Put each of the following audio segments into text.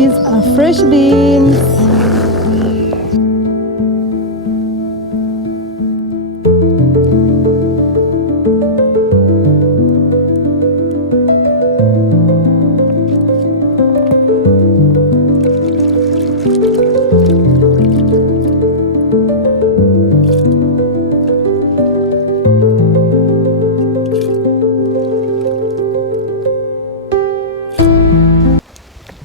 these are fresh beans.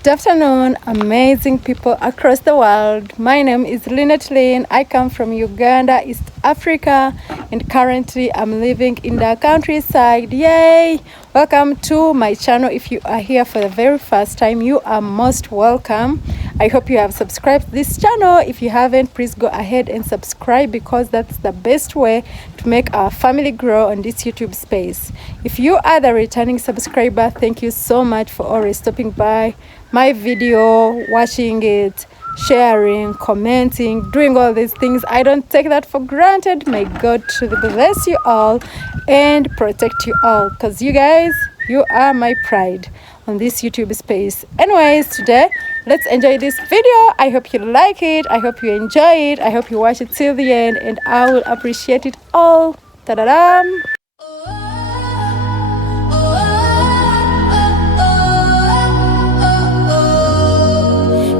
Good afternoon, amazing people across the world. My name is Lynette Lynn. I come from Uganda, East Africa, and currently I'm living in the countryside. Yay! Welcome to my channel. If you are here for the very first time, you are most welcome. I hope you have subscribed to this channel. If you haven't, please go ahead and subscribe because that's the best way to make our family grow on this YouTube space. If you are the returning subscriber, thank you so much for always stopping by my video, watching it, sharing, commenting, doing all these things. I don't take that for granted. May God truly bless you all and protect you all, because you guys, you are my pride on this YouTube space. Anyways, today let's enjoy this video. I hope you like it. I hope you enjoy it. I hope you watch it till the end, and I will appreciate it all. Ta-da-dam!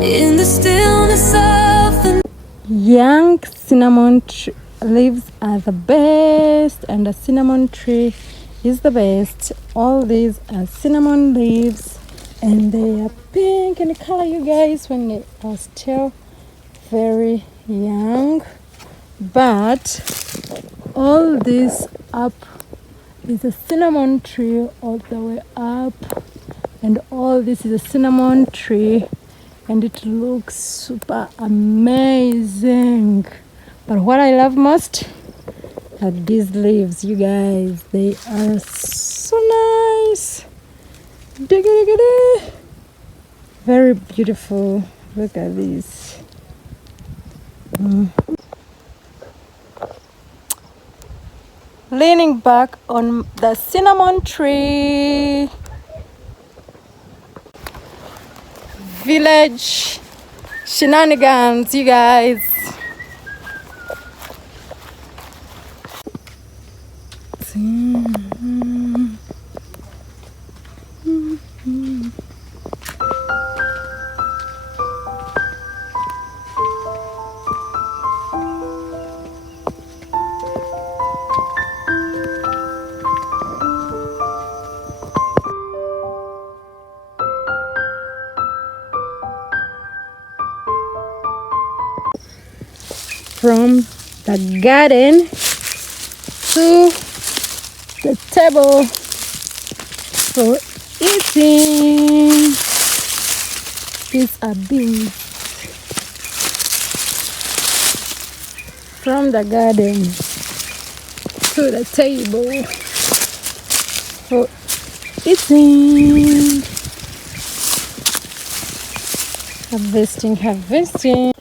In the stillness of the young cinnamon leaves are the best, and the cinnamon tree is the best. All these are cinnamon leaves, and they are pink in color, you guys, when they are still very young. But all this up is a cinnamon tree all the way up, and all this is a cinnamon tree, and it looks super amazing. But what I love most are these leaves, you guys. They are so nice. Diggity. Very beautiful. Look at this. Leaning back on the cinnamon tree. Village shenanigans, you guys. From the garden to the table for eating. These are beans from the garden to the table for eating. Harvesting.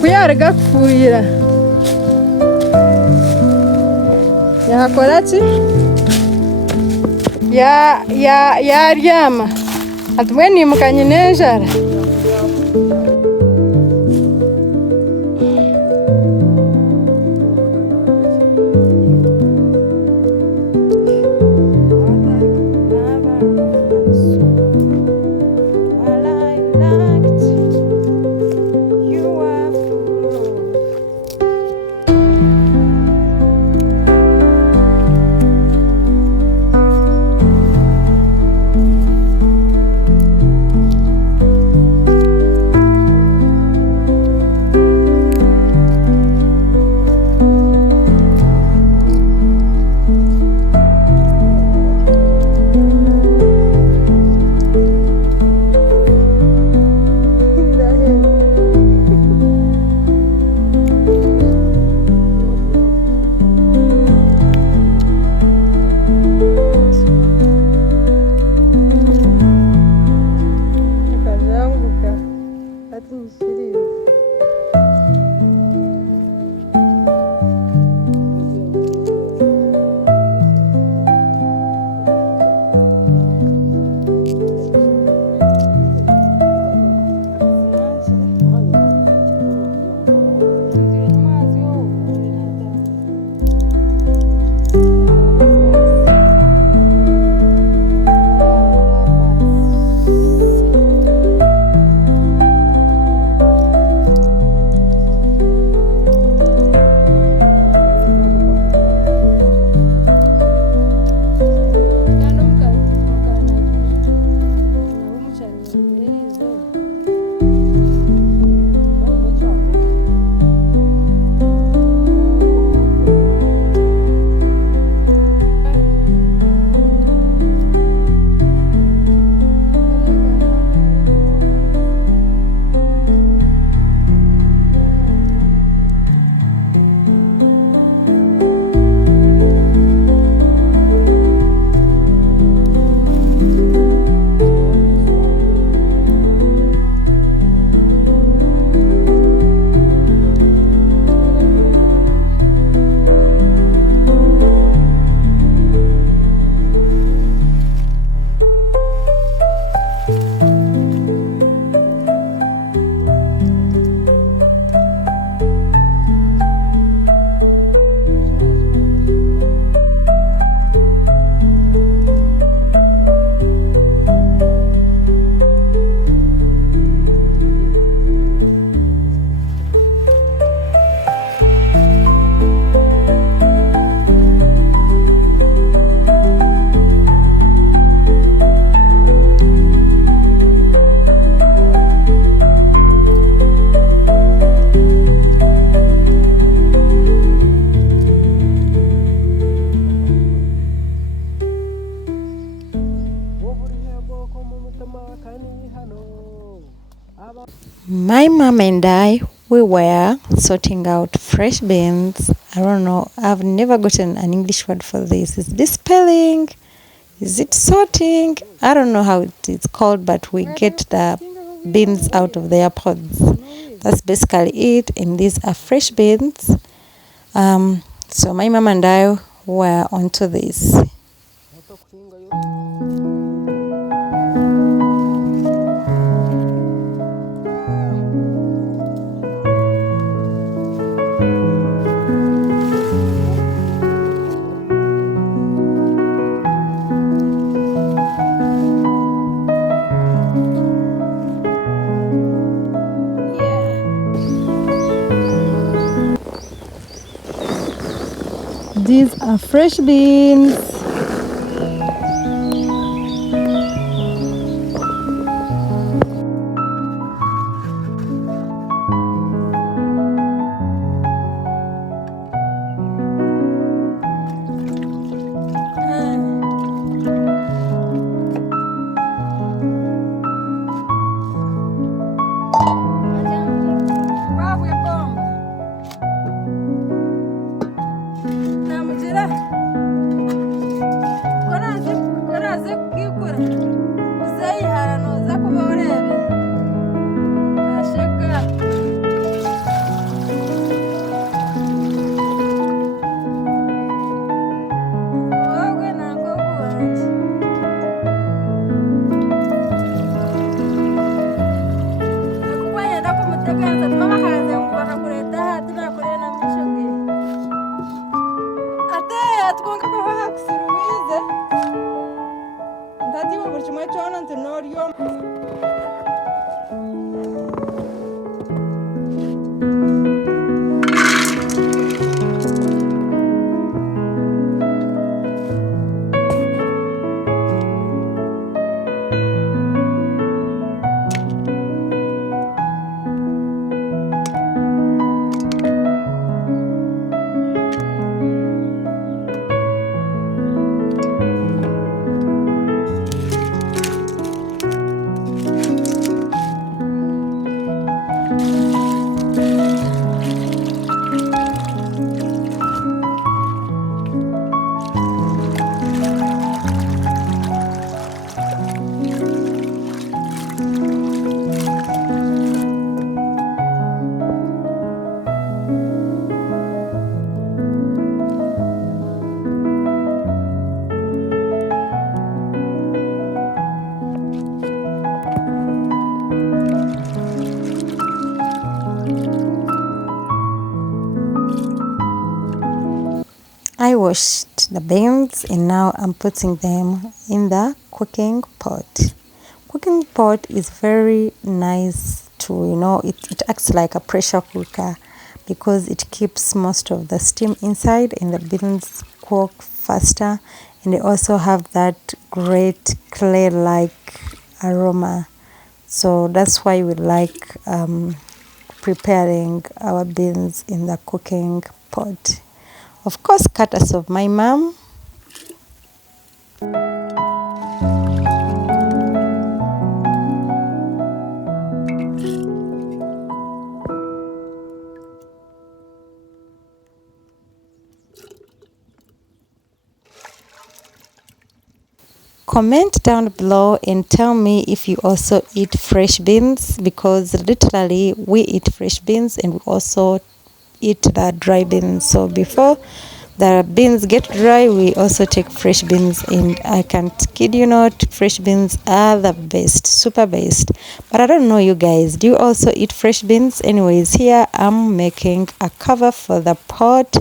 Kuyarega kufuhira yakora ki yaryama ati mwe nimukanye n'enjara. My mom and I, we were sorting out fresh beans. I don't know, I've never gotten an English word for this. Is this spelling? Is it sorting? I don't know how it is called, but we get the beans out of their pods. That's basically it, and these are fresh beans. So my mom and I were onto this. These are fresh beans. I washed the beans and now I'm putting them in the cooking pot. Cooking pot is very nice to, it acts like a pressure cooker because it keeps most of the steam inside and the beans cook faster, and they also have that great clay-like aroma. So that's why we like preparing our beans in the cooking pot. Of course, courtesy of my mom. Comment down below and tell me if you also eat fresh beans, because literally we eat fresh beans and we also eat the dry beans. So before the beans get dry, we also take fresh beans, and I can't kid you not, fresh beans are the best, super best. But I don't know, you guys, do you also eat fresh beans? Anyways, here I'm making a cover for the pot,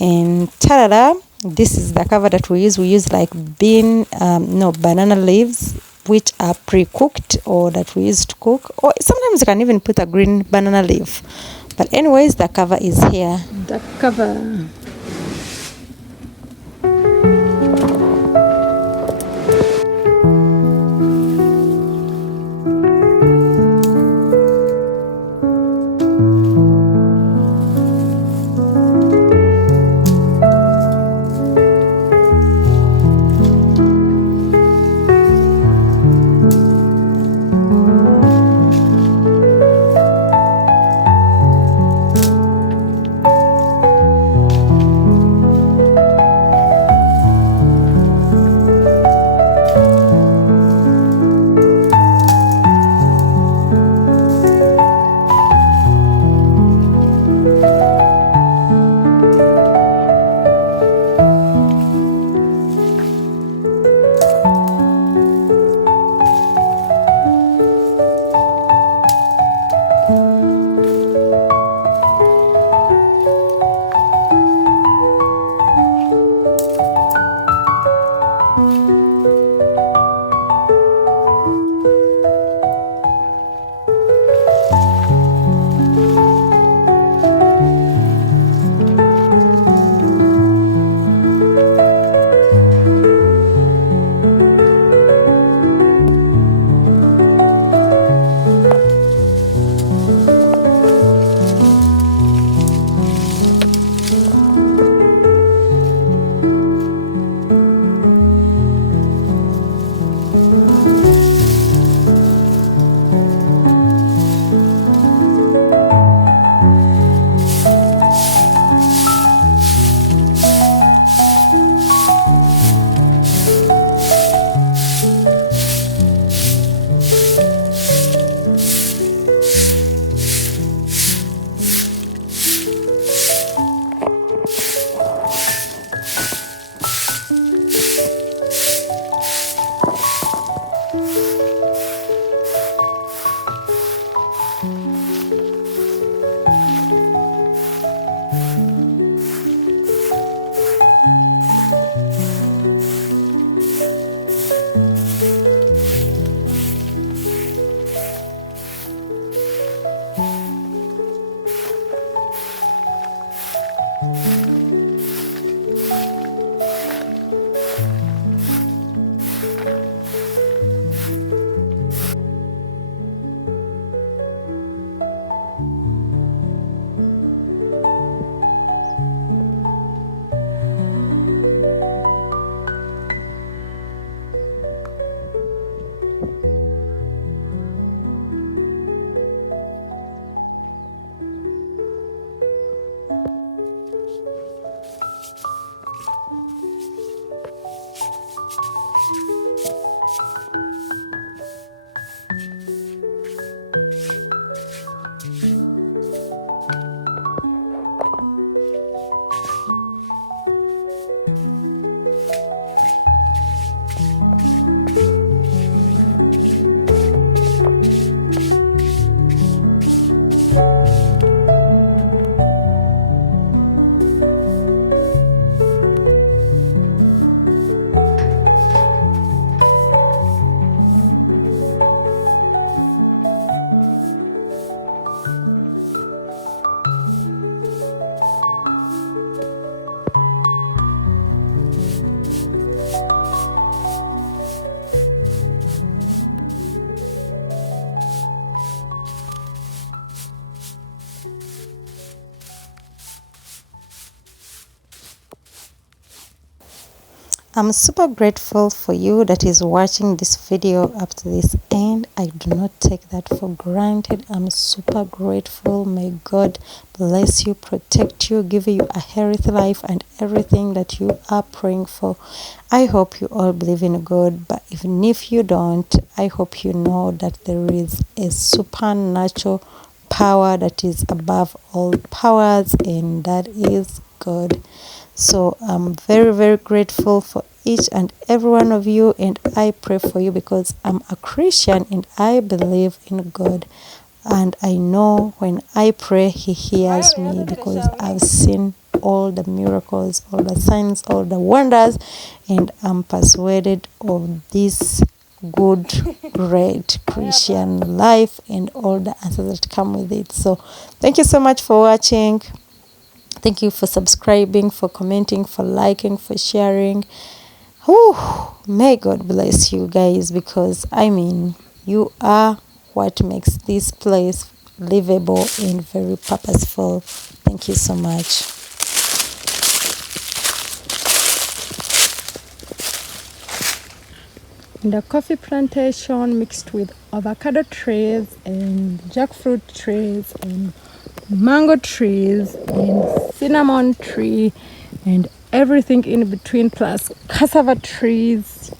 and ta-da! This is the cover that we use like banana leaves, which are pre-cooked or that we use to cook, or sometimes you can even put a green banana leaf. But anyways, the cover is here. The cover. I'm super grateful for you that is watching this video up to this end. I do not take that for granted. I'm super grateful. May God bless you, protect you, give you a healthy life and everything that you are praying for. I hope you all believe in God, but even if you don't, I hope you know that there is a supernatural power that is above all powers, and that is God. So I'm very, very grateful for each and every one of you, and I pray for you because I'm a Christian and I believe in God. And I know when I pray, He hears me because I've seen all the miracles, all the signs, all the wonders, and I'm persuaded of this good, great Christian life and all the answers that come with it. So thank you so much for watching. Thank you for subscribing, for commenting, for liking, for sharing. Whew, may God bless you guys, because I mean, you are what makes this place livable and very purposeful. Thank you so much. The coffee plantation mixed with avocado trees and jackfruit trees and mango trees and cinnamon tree and everything in between, plus cassava trees.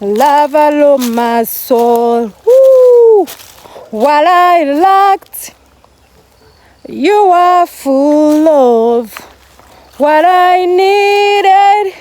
Lava lo my soul. Woo! What I lacked, you are full of. What I needed,